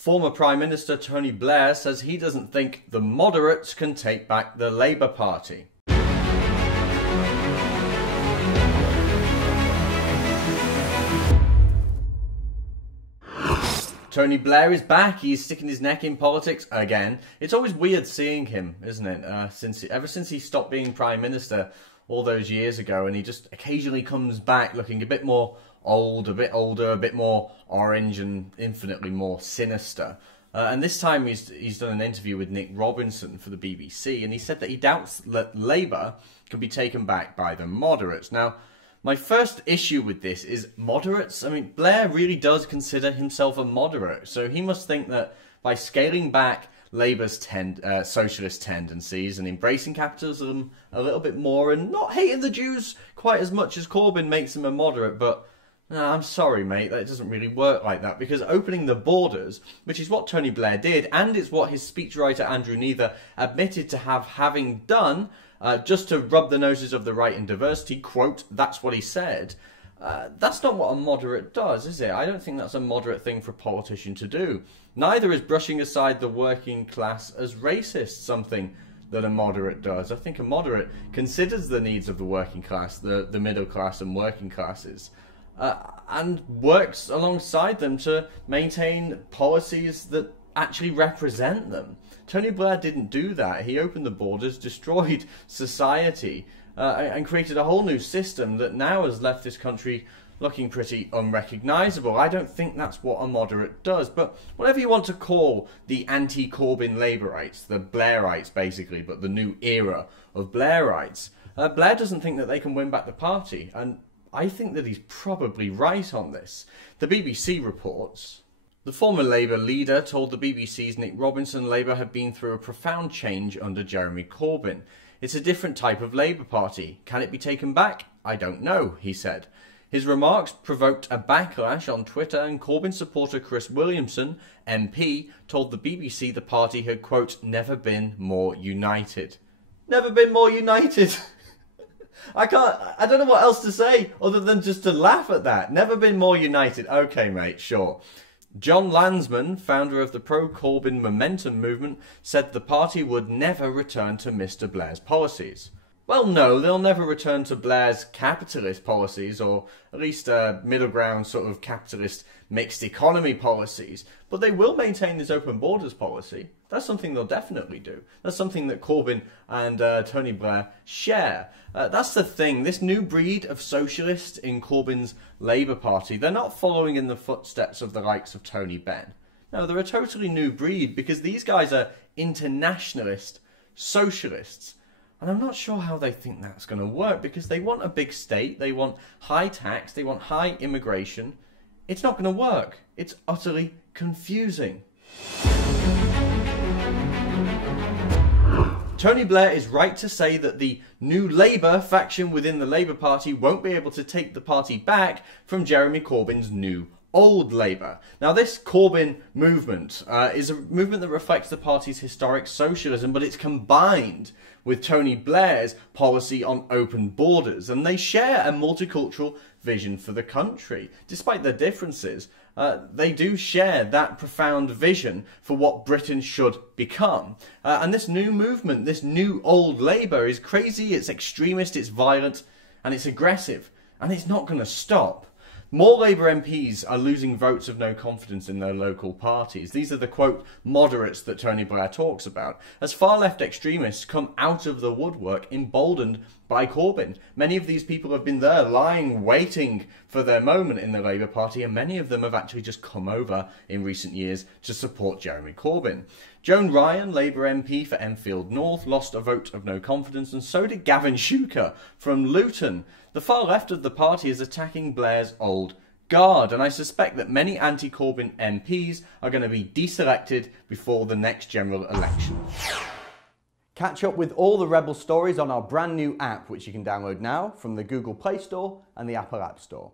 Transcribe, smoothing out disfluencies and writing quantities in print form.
Former Prime Minister Tony Blair says he doesn't think the moderates can take back the Labour Party. Tony Blair is back. He's sticking his neck in politics again. It's always weird seeing him, isn't it? Ever since he stopped being Prime Minister all those years ago, and he just occasionally comes back looking a bit more old, a bit older, a bit more orange, and infinitely more sinister. And this time he's done an interview with Nick Robinson for the BBC, and he said that he doubts that Labour can be taken back by the moderates. Now, my first issue with this is moderates. I mean, Blair really does consider himself a moderate, so he must think that by scaling back Labour's socialist tendencies and embracing capitalism a little bit more and not hating the Jews quite as much as Corbyn makes him a moderate, but no, I'm sorry, mate, that doesn't really work like that, because opening the borders, which is what Tony Blair did, and it's what his speechwriter Andrew Neither admitted to having done, just to rub the noses of the right in diversity, quote, that's what he said. That's not what a moderate does, is it? I don't think that's a moderate thing for a politician to do. Neither is brushing aside the working class as racist something that a moderate does. I think a moderate considers the needs of the working class, the middle class and working classes, and works alongside them to maintain policies that actually represent them. Tony Blair didn't do that. He opened the borders, destroyed society, and created a whole new system that now has left this country looking pretty unrecognisable. I don't think that's what a moderate does, but whatever you want to call the anti-Corbyn Labourites, the Blairites basically, but the new era of Blairites, Blair doesn't think that they can win back the party, and I think that he's probably right on this. The BBC reports, the former Labour leader told the BBC's Nick Robinson Labour had been through a profound change under Jeremy Corbyn. It's a different type of Labour Party. Can it be taken back? I don't know, he said. His remarks provoked a backlash on Twitter, and Corbyn supporter Chris Williamson, MP, told the BBC the party had, quote, never been more united. Never been more united? I don't know what else to say other than just to laugh at that. Never been more united. Okay, mate, sure. John Landsman, founder of the pro-Corbyn Momentum movement, said the party would never return to Mr. Blair's policies. Well, no, they'll never return to Blair's capitalist policies, or at least middle ground sort of capitalist mixed economy policies, but they will maintain this open borders policy. That's something they'll definitely do. That's something that Corbyn and Tony Blair share. That's the thing. This new breed of socialist in Corbyn's Labour Party, they're not following in the footsteps of the likes of Tony Benn. No, they're a totally new breed, because these guys are internationalist socialists. And I'm not sure how they think that's going to work, because they want a big state, they want high tax, they want high immigration. It's not going to work. It's utterly confusing. Tony Blair is right to say that the New Labour faction within the Labour Party won't be able to take the party back from Jeremy Corbyn's new Old Labour. Now, this Corbyn movement is a movement that reflects the party's historic socialism, but it's combined with Tony Blair's policy on open borders, and they share a multicultural vision for the country. Despite their differences, they do share that profound vision for what Britain should become. And this new movement, this new Old Labour, is crazy, it's extremist, it's violent, and it's aggressive, and it's not going to stop. More Labour MPs are losing votes of no confidence in their local parties. These are the, quote, moderates that Tony Blair talks about, as far-left extremists come out of the woodwork emboldened by Corbyn. Many of these people have been there lying, waiting for their moment in the Labour Party, and many of them have actually just come over in recent years to support Jeremy Corbyn. Joan Ryan, Labour MP for Enfield North, lost a vote of no confidence, and so did Gavin Shuker from Luton. The far left of the party is attacking Blair's old guard, and I suspect that many anti-Corbyn MPs are going to be deselected before the next general election. Catch up with all the Rebel stories on our brand new app, which you can download now from the Google Play Store and the Apple App Store.